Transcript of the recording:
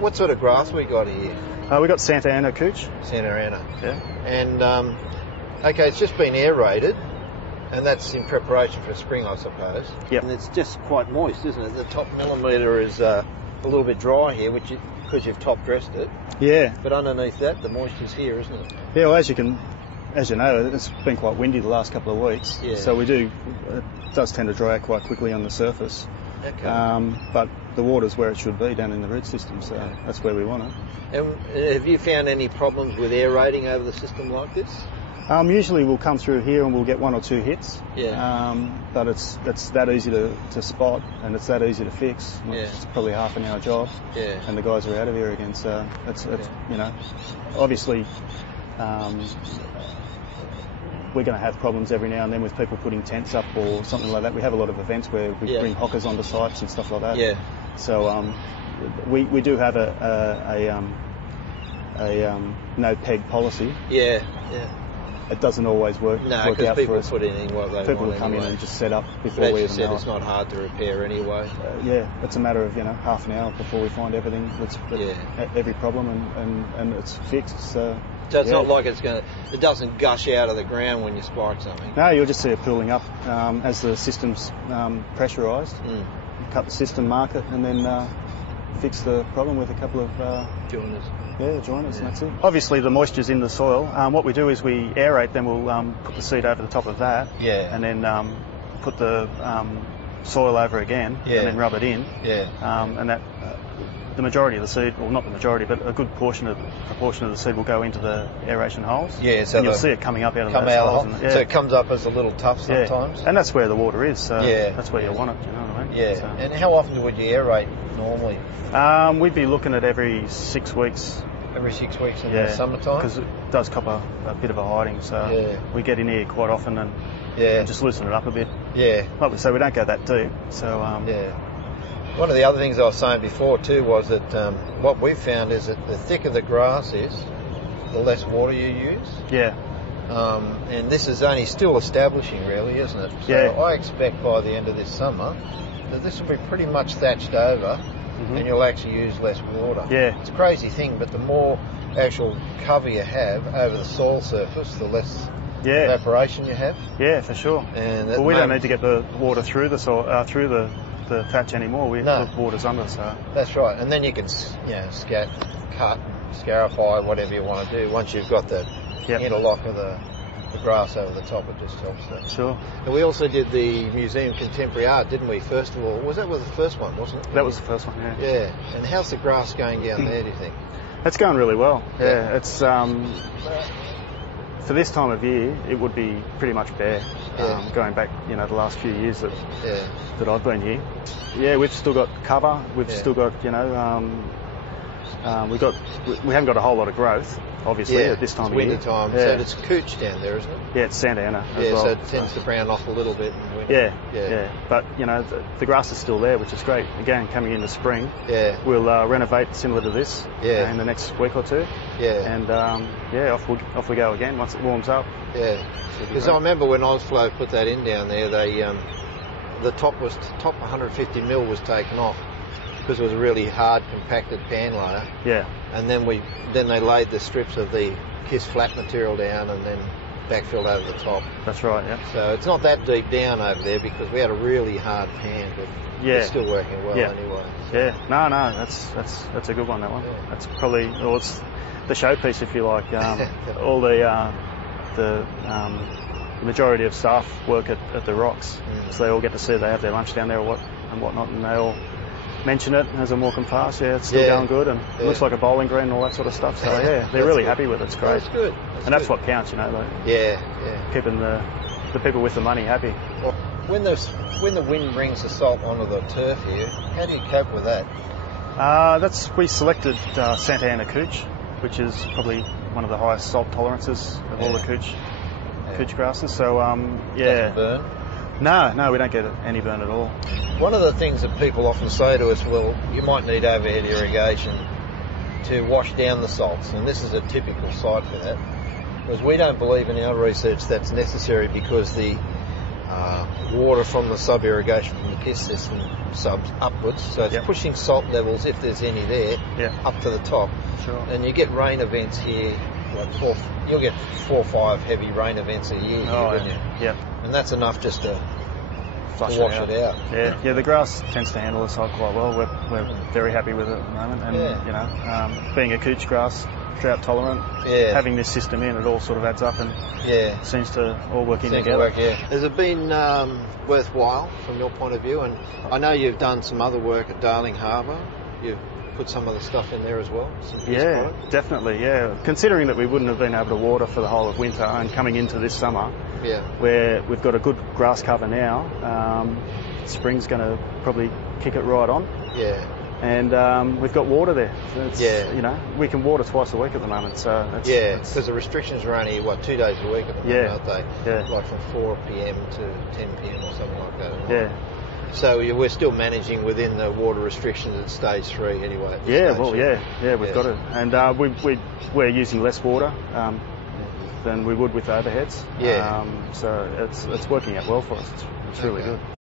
what sort of grass we got here? We got Santa Ana cooch. Santa Ana. Yeah. And, okay, it's just been aerated, and that's in preparation for spring, I suppose. Yep. And it's just quite moist, isn't it? The top millimetre is a little bit dry here, because you've top dressed it. Yeah. But underneath that, the moisture's here, isn't it? Yeah, well, as you know, it's been quite windy the last couple of weeks. Yeah. So it does tend to dry out quite quickly on the surface. Okay. But the water's where it should be, down in the root system, so that's where we want it. And have you found any problems with aerating over the system like this? Usually we'll come through here and we'll get 1 or 2 hits. Yeah. But it's that easy to spot, and it's that easy to fix. Yeah. It's probably a half an hour job. Yeah. And the guys are out of here again, so it's you know, obviously we're going to have problems every now and then with people putting tents up or something like that. We have a lot of events where we bring hockers onto sites and stuff like that. Yeah. So we do have a no peg policy. Yeah. Yeah. It doesn't always work No, because out people for us. put in what they People want will come anyway. in and just set up before But as we you even said, know it's it. not hard to repair anyway. Yeah, it's a matter of half an hour before we find everything every problem and it's fixed. So it's not like it doesn't gush out of the ground when you spike something. No, you'll just see it pooling up as the system's pressurised. Cut the system, mark it, and then fix the problem with a couple of joiners. Yeah, joiners, and that's it. Obviously, the moisture's in the soil. What we do is we aerate, then we'll put the seed over the top of that, and then put the soil over again, and then rub it in. And that the majority of the seed, well, not the majority, but a good proportion of the seed will go into the aeration holes. Yeah, so and you'll see it coming up out of those holes. So it comes up as a little tough sometimes. And that's where the water is. So that's where you want it. You know what I mean? Yeah. So. And how often would you aerate normally? We'd be looking at every 6 weeks. Every 6 weeks in the summertime? Because it does cop a bit of a hiding, so we get in here quite often and just loosen it up a bit. Yeah. Like we say, we don't go that deep, so... One of the other things I was saying before too was that what we've found is that the thicker the grass is, the less water you use. Yeah. And this is only still establishing really, isn't it? So I expect by the end of this summer that this will be pretty much thatched over. And you'll actually use less water. Yeah. It's a crazy thing, but the more actual cover you have over the soil surface, the less evaporation you have. Yeah, for sure. And we don't need to get the water through the soil, through the thatch anymore. The water's under, so. That's right. And then you can, cut, scarify, whatever you want to do. Once you've got the interlock of the grass over the top, it just helps that. Sure. And we also did the Museum of Contemporary Art, didn't we, first of all? Was that the first one, wasn't it? That was the first one, yeah. Yeah. And how's the grass going down there, do you think? It's going really well. Yeah. It's for this time of year, it would be pretty much bare. Going back, the last few years that I've been here. Yeah, we've still got cover. We've still got, we haven't got a whole lot of growth, obviously, at this time of year. Winter time. So it's cooch down there, isn't it? Yeah, it's Santa Ana as well. So it tends to brown off a little bit in winter. Yeah. But, the grass is still there, which is great. Again, coming into spring, we'll renovate similar to this in the next week or two. Yeah. And, off we go again once it warms up. Yeah. Because I remember when Osflow put that in down there, they the top 150 mil was taken off because it was a really hard compacted pan layer. Yeah. And then they laid the strips of the Kiss flat material down and then backfilled over the top. That's right, yeah. So it's not that deep down over there because we had a really hard pan, but it's still working well anyway. So. Yeah. No, that's a good one, that one. Yeah. That's probably it's the showpiece, if you like. All the majority of staff work at the rocks, so they all get to see they have their lunch down there and whatnot, and they all mention it as I'm walking past. Yeah, it's still going good, and it looks like a bowling green and all that sort of stuff. So they're really happy with it. It's great. That's good. That's what counts, keeping the people with the money happy. Well, when the wind brings the salt onto the turf here, how do you cope with that? We selected Santa Ana cooch, which is probably one of the highest salt tolerances of all the cooch grasses. So Doesn't burn? No, we don't get any burn at all. One of the things that people often say to us, well, you might need overhead irrigation to wash down the salts, and this is a typical site for that. Because we don't believe in our research that's necessary because the water from the sub-irrigation from the KISS system subs upwards, so it's pushing salt levels, if there's any there, up to the top. Sure. And you get rain events here, like you'll get 4 or 5 heavy rain events a year here, wouldn't you? Yeah. And that's enough just to Flush wash it out. Yeah, the grass tends to handle the salt quite well. We're very happy with it at the moment, and you know, being a couch grass, drought tolerant, having this system in, it all sort of adds up and seems to all work in together. Has it been worthwhile from your point of view? And I know you've done some other work at Darling Harbour. You've put some of the stuff in there as well? Definitely, Considering that we wouldn't have been able to water for the whole of winter and coming into this summer, where we've got a good grass cover now, spring's going to probably kick it right on. And we've got water there. You know, we can water twice a week at the moment. So because the restrictions are only, 2 days a week at the moment, aren't they? Yeah. Like from 4 p.m. to 10 p.m. or something like that. So we're still managing within the water restrictions at stage 3 anyway. We've got it, and we're using less water than we would with overheads. So it's working out well for us. It's really good.